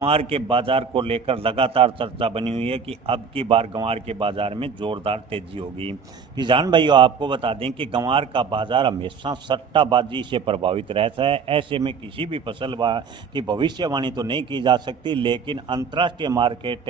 गंवार के बाजार को लेकर लगातार चर्चा बनी हुई है कि अब की बार गंवार के बाजार में जोरदार तेजी होगी। किसान भाइयों, आपको बता दें कि गंवार का बाजार हमेशा सट्टाबाजी से प्रभावित रहता है। ऐसे में किसी भी फसल की भविष्यवाणी तो नहीं की जा सकती, लेकिन अंतर्राष्ट्रीय मार्केट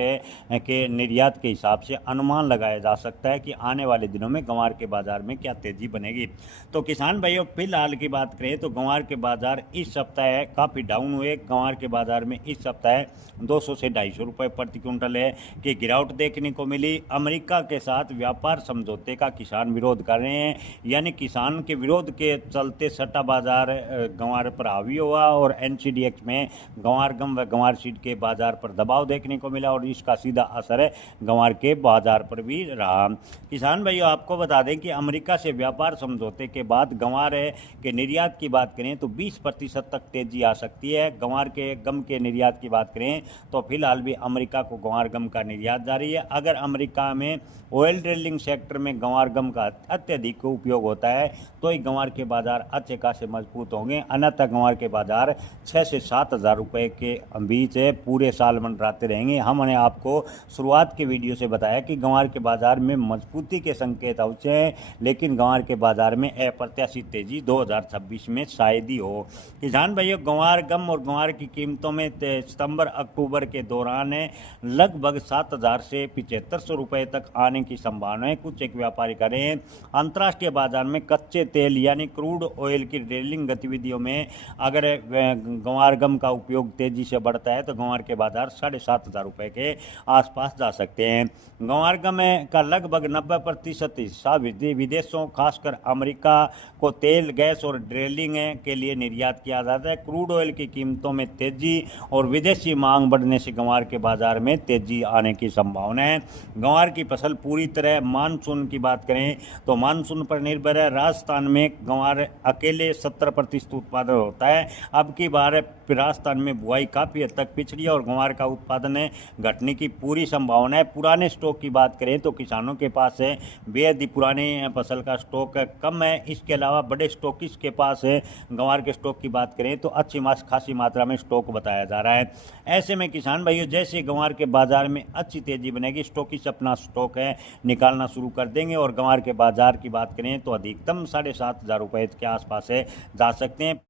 के निर्यात के हिसाब से अनुमान लगाया जा सकता है कि आने वाले दिनों में गंवार के बाजार में क्या तेजी बनेगी। तो किसान भाइयों, फिलहाल की बात करें तो गंवार के बाजार इस सप्ताह काफ़ी डाउन हुए। गंवार के बाजार में इस सप्ताह 200 से 250 रुपये प्रति क्विंटल है कि गिरावट देखने को मिली। अमेरिका के साथ व्यापार समझौते का किसान विरोध कर रहे हैं, यानी किसान के विरोध के चलते सट्टा बाजार गंवार पर हावी हुआ और एनसीडीएक्स में गंवार गम व गंवार सीड के बाजार पर दबाव देखने को मिला और इसका सीधा असर गंवार के बाजार पर भी रहा। किसान भाइयों, आपको बता दें कि अमेरिका से व्यापार समझौते के बाद गंवार के निर्यात की बात करें तो 20% तक तेजी आ सकती है। गंवार के गम के निर्यात की बात करें तो फिलहाल भी अमेरिका को गंवार गम का निर्यात जारी है। अगर अमेरिका में ऑयल ड्रिलिंग सेक्टर में गंवार गम का अत्यधिक उपयोग होता है तो ही गंवार के बाजार अच्छे खासे मजबूत होंगे, अन्यथा गंवार के बाजार 6 से 7 हज़ार रुपये के बीच पूरे साल मंडराते रहेंगे। हमने आपको शुरुआत के वीडियो से बताया कि गंवार के बाजार में मजबूती के संकेत अवश्य हैं, लेकिन गंवार के बाजार में अप्रत्याशित तेजी 2026 में शायद ही हो। किसान भाइयों, गंवार गम और गंवार की कीमतों में सितंबर अक्टूबर के दौरान लगभग 7,000 से 7,500 रुपये तक आने की संभावना है। कुछ एक व्यापारी करें अंतर्राष्ट्रीय बाजार में कच्चे तेल यानी क्रूड ऑयल की ड्रिलिंग गतिविधियों में अगर गंवार गम का उपयोग तेजी से बढ़ता है तो गंवार के बाजार 7,500 रुपये के आसपास जा सकते हैं। गंवार गम का लगभग 90% हिस्सा विदेशों खासकर अमेरिका को तेल, गैस और ड्रिलिंग के लिए निर्यात किया जाता है। क्रूड ऑयल की कीमतों में तेजी और विदेशी मांग बढ़ने से गंवार के बाजार में तेजी आने की संभावना है। गंवार की फसल पूरी तरह मानसून की बात करें तो मानसून पर निर्भर है। राजस्थान में गंवार अकेले 70% उत्पादन होता है। अब की बार राजस्थान में बुआई काफ़ी हद तक पिछड़ी है और गंवार का उत्पादन घटने की पूरी संभावना है। पुराने स्टॉक की बात करें तो किसानों के पास बेहद ही पुराने फसल का स्टॉक कम है। इसके अलावा बड़े स्टॉकिस्ट के पास गंवार के स्टॉक की बात करें तो अच्छी खासी मात्रा में स्टॉक बताया जा रहा है। ऐसे में किसान भाइयों, जैसे गंवार के बाजार में अच्छी तेजी बनेगी, स्टॉकिस्ट अपना स्टॉक निकालना शुरू कर देंगे और गंवार के बाजार की बात करें तो अधिकतम 7,500 रुपये के आसपास जा सकते हैं।